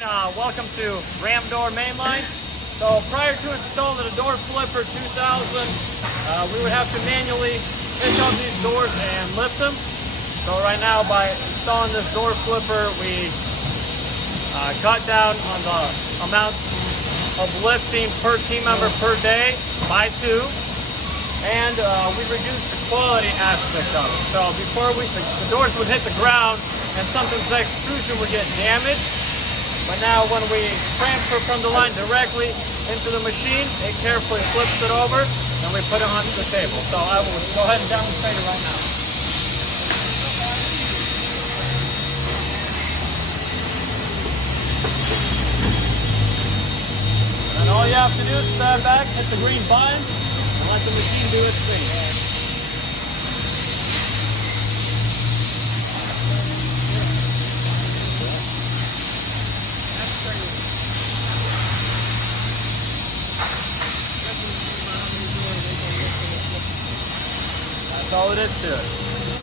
Welcome to Ram Door Mainline. So prior to installing the door flipper 2000, we would have to manually pick up these doors and lift them. So right now, by installing this door flipper, we cut down on the amount of lifting per team member per day by 2, and we reduced the quality aspect of it. So before the doors would hit the ground and sometimes the extrusion would get damaged. But now when we transfer from the line directly into the machine, it carefully flips it over and we put it onto the table. So I will go ahead and demonstrate it right now. And all you have to do is stand back, hit the green button, and let the machine do its thing. That's all it is to it.